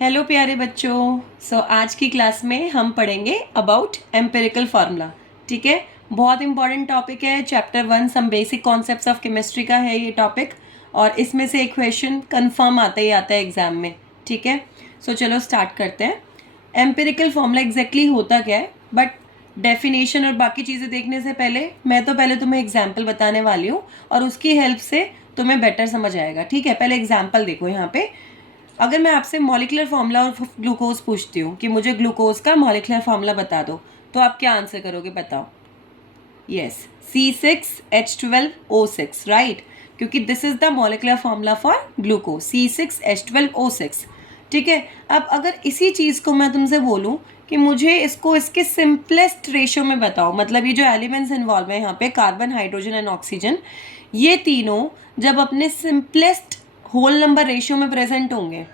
Hello प्यारे बच्चों। आज की क्लास में हम पढ़ेंगे अबाउट एम्पिरिकल फार्मूला। ठीक है, बहुत इंपॉर्टेंट टॉपिक है। Chapter 1 some basic concepts of chemistry का है ये टॉपिक, और इसमें से एक क्वेश्चन कंफर्म आता ही आता है एग्जाम में। ठीक है, चलो स्टार्ट करते हैं। एम्पिरिकल फार्मूला एग्जैक्टली होता क्या है, बट डेफिनेशन और बाकी चीज़ें देखने से पहले मैं पहले तुम्हें एग्जाम्पल बताने वाली हूँ, और उसकी हेल्प से तुम्हें बेटर समझ आएगा। ठीक है, पहले एग्जाम्पल देखो यहाँ पे। अगर मैं आपसे मॉलिक्यूलर फार्मूला और ग्लूकोज पूछती हूँ कि मुझे ग्लूकोज का मॉलिक्यूलर फार्मूला बता दो, तो आप क्या आंसर करोगे बताओ? यस, C6H12O6, राइट, क्योंकि this is the molecular formula for glucose, C6H12O6। ठीक है, अब अगर इसी चीज़ को मैं तुमसे बोलूँ कि मुझे इसको इसके सिंपलेस्ट रेशियो में बताओ, मतलब ये जो एलिमेंट्स इन्वॉल्व है यहाँ पे, कार्बन, हाइड्रोजन एंड ऑक्सीजन, ये तीनों जब अपने सिंपलेस्ट होल नंबर रेशियो में प्रेजेंट होंगे,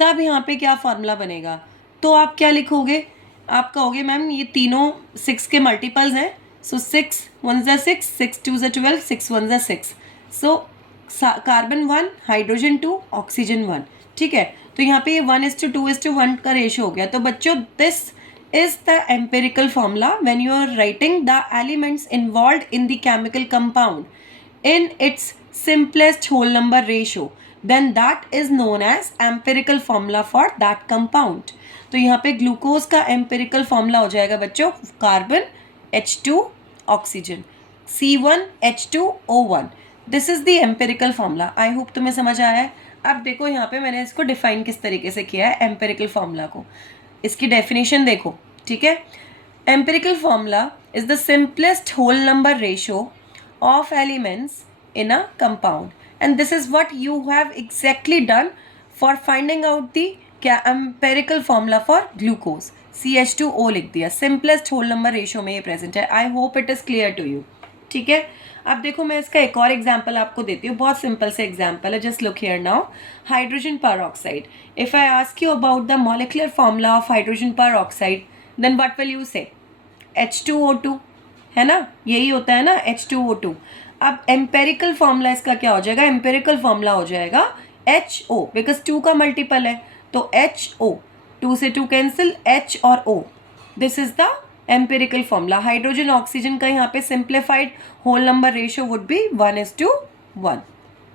तब यहाँ पे क्या फॉर्मूला बनेगा? तो आप क्या लिखोगे? आप कहोगे मैम ये तीनों 6 के मल्टीपल्स हैं, सो 6 1 ज़ा 6, 6 2 ज़ा 12, 6 1 ज़ा 6। So carbon 1, hydrogen 2, oxygen 1। ठीक है, तो यहाँ पे ये 1:2:1 का रेशियो हो गया। तो बच्चों, this is the empirical formula when you are writing the elements involved in the chemical compound in its simplest whole number ratio, then that is known as empirical formula for that compound. तो यहाँ पे glucose का empirical formula हो जाएगा बच्चों, carbon H2 oxygen, C1H2O1। This is the empirical formula. I hope तुम्हें समझ आया है। अब देखो यहाँ पे मैंने इसको डिफाइन किस तरीके से किया है एम्पेरिकल फॉर्मूला को। इसकी डेफिनेशन देखो। ठीक है, empirical formula is the simplest whole number ratio of elements in a compound, and this is what you have exactly done for finding out the empirical formula for glucose, CH2O लिख दिया, simplest whole number ratio में ये present है। I hope it is clear to you। ठीक है, अब देखो मैं इसका एक और एग्जाम्पल आपको देती हूँ, बहुत सिंपल से एग्जाम्पल है। Just look here now, hydrogen peroxide। If I ask you about the molecular formula of hydrogen peroxide, then what will you say? H2O2, है ना, यही होता है ना, H2O2। अब एम्पेरिकल फॉर्मूला इसका क्या हो जाएगा? एम्पेरिकल फॉर्मूला हो जाएगा HO, बिकॉज 2 का मल्टीपल है, तो HO, 2 से 2 कैंसिल, H और O। This is the empirical formula. Hydrogen oxygen का यहाँ पे simplified whole number ratio would be 1:1,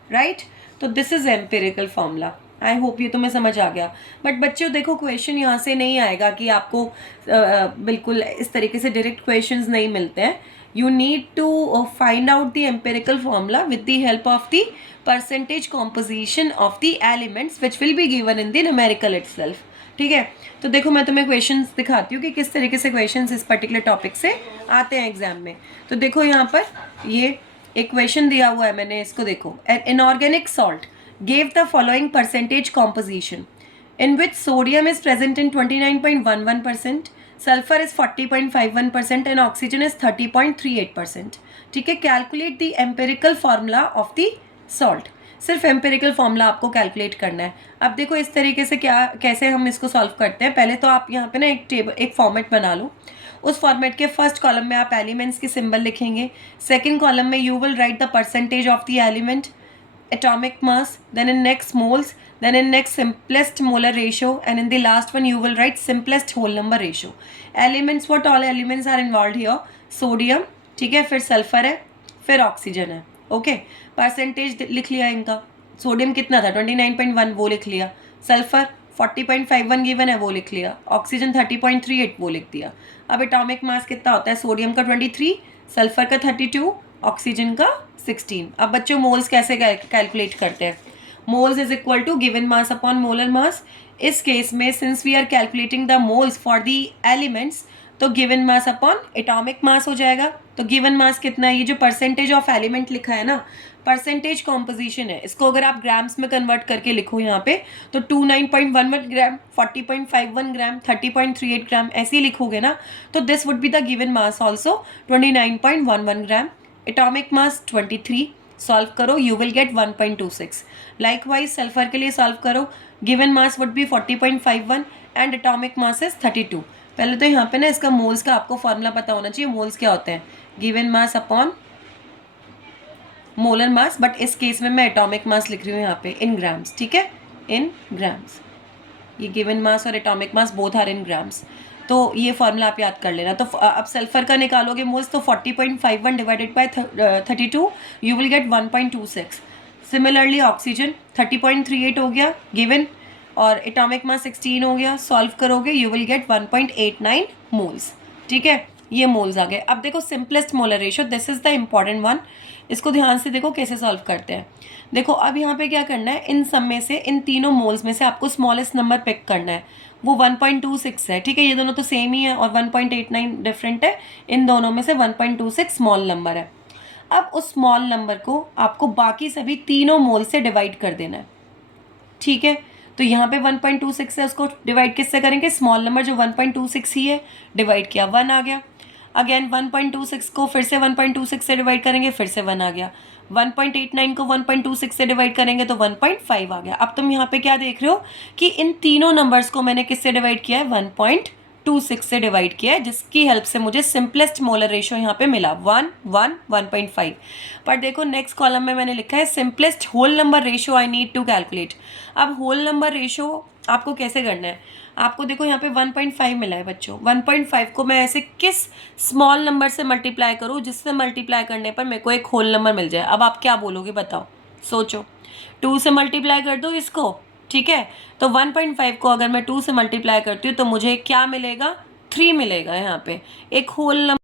right. तो this is empirical formula. I hope ये तुम्हें समझ आ गया। बट बच्चों देखो, क्वेश्चन यहाँ से नहीं आएगा कि आपको बिल्कुल इस तरीके से डायरेक्ट क्वेश्चंस नहीं मिलते हैं। You need to find out the empirical formula with the help of the percentage composition of the elements which will be given in the numerical itself। ठीक है, तो देखो मैं तुम्हें क्वेश्चंस दिखाती हूँ कि किस तरीके से क्वेश्चंस इस पर्टिकुलर टॉपिक से आते हैं एग्जाम में। तो देखो यहाँ पर ये एक क्वेश्चन दिया हुआ है, मैंने इसको देखो। An inorganic salt gave the following percentage composition in which sodium is present in 29.11%, sulfur is 40.51% and oxygen is 30.38%। ठीक है, calculate the empirical formula of the salt. सिर्फ एम्पेरिकल फार्मूला आपको कैलकुलेट करना है। अब देखो इस तरीके से कैसे हम इसको सॉल्व करते हैं। पहले तो आप यहाँ पे ना एक फॉर्मेट बना लो। उस फॉर्मेट के फर्स्ट कॉलम में आप एलिमेंट्स के सिंबल लिखेंगे, सेकेंड कॉलम में you will write the percentage of the element, atomic mass, then in next moles, then in next simplest molar ratio, and in the last one you will write simplest whole number ratio। Elements, what all elements are involved here? Sodium, ठीक है, फिर sulphur है, फिर oxygen है। Okay, percentage लिख लिया इनका। Sodium कितना था? 29.1, वो लिख लिया। सल्फर 40.51 गिवन है, वो लिख लिया। ऑक्सीजन 30.38, वो लिख दिया। अब एटॉमिक मास कितना होता है? सोडियम का 23, सल्फर का 32, ऑक्सीजन का 16। अब बच्चों मोल्स कैसे कैलकुलेट करते हैं? Moles is equal to given mass upon molar mass. इस केस में since we are calculating the moles for the elements, तो given mass upon atomic mass हो जाएगा। तो गिवन मास कितना है? ये जो परसेंटेज ऑफ एलिमेंट लिखा है ना, परसेंटेज कॉम्पोजिशन है, इसको अगर आप ग्राम्स में कन्वर्ट करके लिखो यहाँ पे, तो 29.11 ग्राम, 40.51 ग्राम, 30.38 ग्राम, ऐसे ही लिखोगे ना, तो this would be the given mass also, 29.11 gram. Atomic mass 23, solve करो, you will get 1.26। Likewise sulphur के लिए सॉल्व करो, given mass would be 40.51 and atomic mass is 32। पहले तो यहाँ पे ना इसका मोल्स का आपको फॉर्मूला पता होना चाहिए। मोल्स क्या होते हैं? Given mass upon molar mass, but इस केस में मैं एटॉमिक मास लिख रही हूँ यहाँ पे इन ग्राम्स। ठीक है, इन ग्राम्स। ये गिवन मास और atomic mass both are in grams. तो ये फॉर्मूला आप याद कर लेना। तो अब सल्फर का निकालोगे मोल्स, तो 40.51 divided by 32 you will get 1.26। Similarly oxygen 30.38 हो गया गिवन, और एटॉमिक मास 16 हो गया, सॉल्व करोगे यू विल गेट 1.89 मोल्स। ठीक है, ये मोल्स आ गए। अब देखो simplest molar ratio, this is the important one, इसको ध्यान से देखो कैसे सॉल्व करते हैं। देखो अब यहाँ पे क्या करना है, इन सब में से, इन तीनों मोल्स में से आपको स्मॉलेस्ट नंबर पिक करना है, वो 1.26 है। ठीक है, ये दोनों तो सेम ही है और 1.89 डिफरेंट है, इन दोनों में से 1.26 स्मॉल नंबर है। अब उस स्मॉल नंबर को आपको बाकी सभी तीनों मोल से डिवाइड कर देना है। ठीक है, तो यहाँ पे 1.26 है, उसको डिवाइड किससे करेंगे, स्मॉल नंबर जो 1.26 ही है, डिवाइड किया 1 आ गया। अगेन 1.26 को फिर से 1.26 से डिवाइड करेंगे, फिर से 1 आ गया। 1.89 को 1.26 से डिवाइड करेंगे तो 1.5 आ गया। अब तुम यहाँ पे क्या देख रहे हो कि इन तीनों नंबर्स को मैंने किससे डिवाइड किया है, 1.26 से डिवाइड किया है, जिसकी हेल्प से मुझे सिंपलेस्ट मोलर रेशियो यहाँ पे मिला 1, 1, 1.5। पर देखो नेक्स्ट कॉलम में मैंने लिखा है simplest whole number ratio I need to calculate. अब होल नंबर रेशियो आपको कैसे करना है, आपको देखो यहाँ पे 1.5 मिला है बच्चों, 1.5 को मैं ऐसे किस स्मॉल नंबर से मल्टीप्लाई करूँ जिससे मल्टीप्लाई करने पर मेरे को एक होल नंबर मिल जाए। अब आप क्या बोलोगे बताओ, सोचो। 2 से मल्टीप्लाई कर दो इसको, ठीक है, तो 1.5 को अगर मैं 2 से मल्टीप्लाई करती हूँ तो मुझे क्या मिलेगा, 3 मिलेगा यहाँ पे, एक होल नंबर।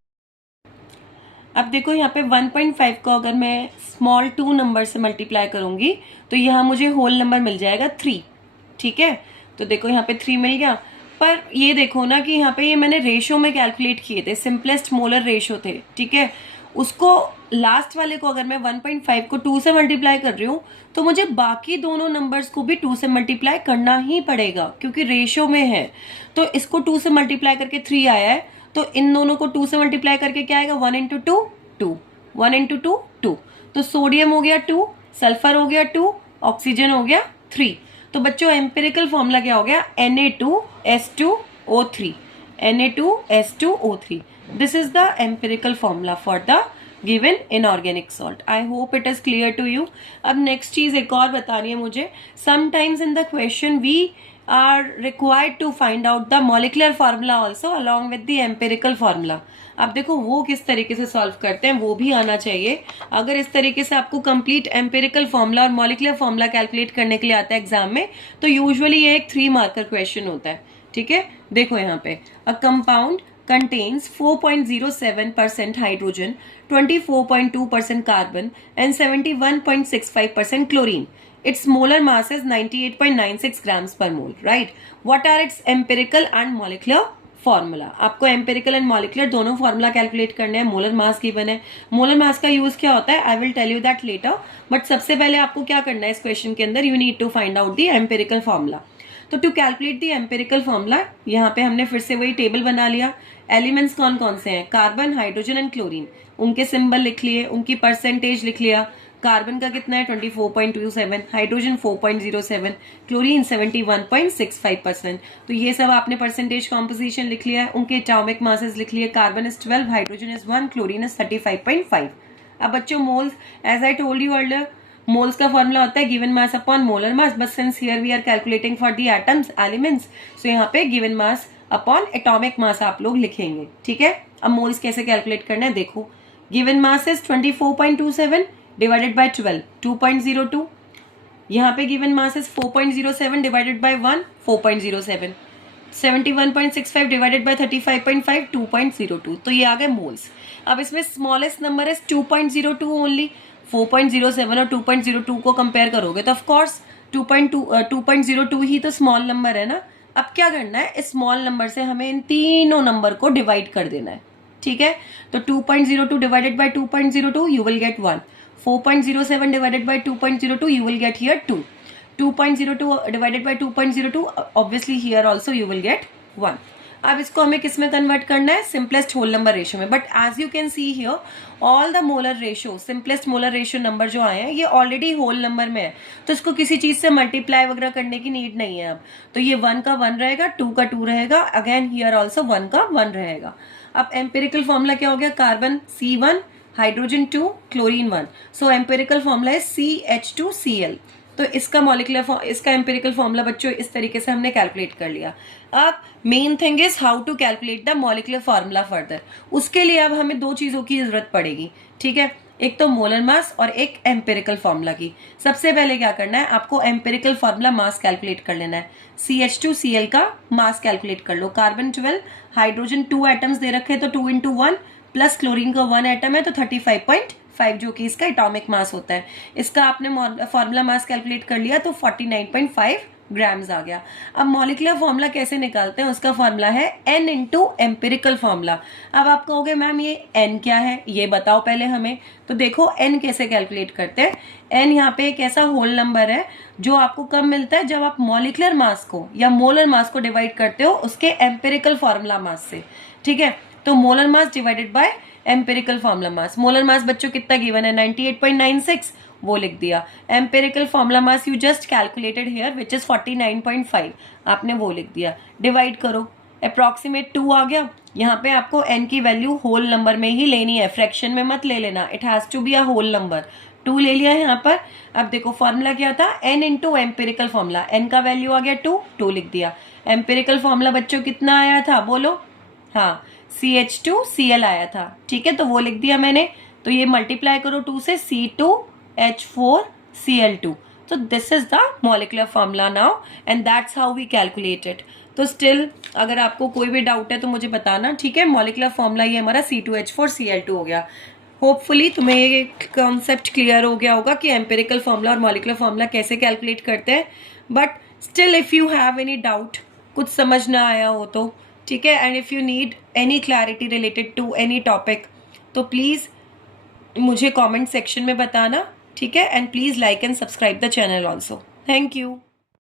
अब देखो यहाँ पे 1.5 को अगर मैं स्मॉल 2 नंबर से मल्टीप्लाई करूँगी तो यहाँ मुझे होल नंबर मिल जाएगा 3। ठीक है, तो देखो यहाँ पे 3 मिल गया। पर ये देखो ना कि यहाँ पे ये मैंने रेशो में कैलकुलेट किए थे, सिंपलेस्ट मोलर रेशो थे। ठीक है, उसको लास्ट वाले को अगर मैं 1.5 को 2 से मल्टीप्लाई कर रही हूँ तो मुझे बाकी दोनों नंबर्स को भी 2 से मल्टीप्लाई करना ही पड़ेगा क्योंकि रेशो में है। तो इसको 2 से मल्टीप्लाई करके 3 आया है, तो इन दोनों को 2 से मल्टीप्लाई करके क्या आएगा, 1 इंटू 2 2, 1 इंटू 2 2। तो सोडियम हो गया 2, सल्फर हो गया 2, ऑक्सीजन हो गया 3। तो बच्चों एम्पिरिकल फॉर्मूला क्या हो गया, Na2S2O3, Na2S2O3। This is the empirical formula for the given inorganic salt. I hope it is clear to you. अब नेक्स्ट चीज एक और बतानी है मुझे, sometimes in the question we are required to find out the molecular formula also along with the empirical formula। अब देखो वो किस तरीके से सॉल्व करते हैं वो भी आना चाहिए। अगर इस तरीके से आपको कंप्लीट एम्पिरिकल फॉर्मूला और मॉलिकुलर फॉर्मूला कैलकुलेट करने के लिए आता है एग्जाम में, तो यूजुअली ये एक 3 मार्कर क्वेश्चन होता है। ठीक है, देखो यहाँ पे a compound contains 4.07% hydrogen, 24.2% carbon and 71.65% chlorine. Its molar mass is 98.96 grams per mole, right? What are its empirical and molecular formula? आपको एम्पेरिकल एंड मॉलिकुलर दोनों फॉर्मूला कैलकुलेट करने हैं। मोलर मास गिवन है, मोलर मास का use क्या होता है I will tell you that later, but सबसे पहले आपको क्या करना है इस क्वेश्चन के अंदर, you need to find out the empirical formula. तो to calculate the empirical formula, यहाँ पे हमने फिर से वही टेबल बना लिया। एलिमेंट्स कौन कौन से हैं, कार्बन, हाइड्रोजन एंड क्लोरीन, उनके सिंबल लिख लिए, उनकी परसेंटेज लिख लिया। कार्बन का कितना है 24.27, हाइड्रोजन 4.07, क्लोरीन 71.65%। तो ये सब आपने परसेंटेज कॉम्पोजिशन लिख लिया है। उनके एटॉमिक मासेस लिख लिए, carbon is 12, hydrogen is 1, chlorine is 35.5। अब बच्चों moles, as I told you earlier, moles का फॉर्मूला होता है given mass upon molar mass, but since here we are calculating for the atoms elements, so यहाँ पे given mass upon atomic mass आप लोग लिखेंगे। ठीक है, अब मोल्स कैसे कैलकुलेट करना है देखो, given mass is 24.27 divided by 12, 2.02। यहाँ पे given mass is 4.07 divided by 1, 4.07, 71.65 divided by 35.5, 2.02। तो ये आ गए मोल्स। अब इसमें स्मॉलेस्ट नंबर इज 2.02 ओनली। 4.07 और 2.02 को कंपेयर करोगे तो ऑफ कोर्स 2.02 ही तो स्मॉल नंबर है ना। अब क्या करना है, इस स्मॉल नंबर से हमें इन तीनों नंबर को डिवाइड कर देना है। ठीक है, तो 2.02 divided by 2.02 you will gate 1, 4.07 divided by 2.02 you will get here 2, 2.02 divided by 2.02 obviously here also you will get 1। अब इसको हमें किस में कन्वर्ट करना है, सिंपलेस्ट होल नंबर रेशियो में। But as you can see here all the molar ratio, simplest molar ratio number जो आए हैं ये ऑलरेडी होल नंबर में है, तो इसको किसी चीज से मल्टीप्लाई वगैरह करने की नीड नहीं है। अब तो ये 1 का 1 रहेगा, 2 का 2 रहेगा, अगेन हियर ऑल्सो 1 का 1 रहेगा। अब एम्पेरिकल फॉर्मूला क्या हो गया, कार्बन C1, हाइड्रोजन 2, क्लोरीन 1, सो एम्पेरिकल फॉर्मूला है CH2Cl। तो तो इसका एम्पिरिकल फॉर्मूला बच्चों इस तरीके से हमने कैलकुलेट कर लिया। अब main thing is how to calculate the molecular formula further. उसके लिए अब हमें दो चीजों की जरूरत पड़ेगी, ठीक है, एक तो मोलर मास और एक एम्पिरिकल फॉर्मूला की। सबसे पहले क्या करना है, आपको एम्पिरिकल फॉर्मूला मास कैलकुलेट कर लेना है। CH2Cl का मास कैलकुलेट कर लो। कार्बन 12, हाइड्रोजन 2 एटम्स दे रखे तो 2 × 1 प्लस क्लोरीन का 1 एटम है तो 35.5 जो कि इसका एटॉमिक मास होता है। इसका आपने फॉर्मूला मास कैलकुलेट कर लिया तो 49.5 ग्राम्स आ गया। अब मॉलिक्यूलर फॉर्मूला कैसे निकालते हैं, उसका फॉर्मूला है N × एम्पिरिकल फॉर्मूला। अब आप कहोगे मैम ये N क्या है, ये बताओ पहले हमें। तो देखो N कैसे कैलकुलेट करते हैं। N यहाँ पे एक ऐसा होल नंबर है जो आपको कब मिलता है, जब आप मॉलिक्यूलर मास को या मोलर मास को डिवाइड करते हो उसके एम्पिरिकल फॉर्मूला मास से, ठीक है। तो molar mass divided by empirical formula mass. Molar mass बच्चों कितना गिवन है, 98.96, वो लिख दिया। Empirical formula mass you just calculated here which is 49.5, आपने वो लिख दिया। डिवाइड करो, अप्रॉक्सीमेट 2 आ गया। यहाँ पे आपको n की वैल्यू होल नंबर में ही लेनी है, फ्रैक्शन में मत ले लेना, it has to be a whole number. 2 ले लिया यहाँ पर। अब देखो फॉर्मूला क्या था, n × एम्पिरिकल फॉर्मूला। n का वैल्यू आ गया 2 लिख दिया। एम्पिरिकल फॉर्मूला बच्चों कितना आया था बोलो, हाँ CH2Cl आया था, ठीक है, तो वो लिख दिया मैंने। तो ये मल्टीप्लाई करो 2 से, C2H4Cl2। तो this is the molecular formula now and that's how we calculate it. तो स्टिल अगर आपको कोई भी डाउट है तो मुझे बताना, ठीक है। मॉलिक्यूलर फॉर्मूला ये हमारा C2H4Cl2 हो गया। होपफुली तुम्हें ये कॉन्सेप्ट क्लियर हो गया होगा कि एम्पिरिकल फॉर्मूला और मॉलिक्यूलर फॉर्मूला कैसे कैलकुलेट करते हैं। But still if you have any doubt, कुछ समझ ना आया हो तो, ठीक है, and if you need any clarity related to any topic तो प्लीज़ मुझे कमेंट सेक्शन में बताना, ठीक है। And please like and subscribe the channel also. Thank you.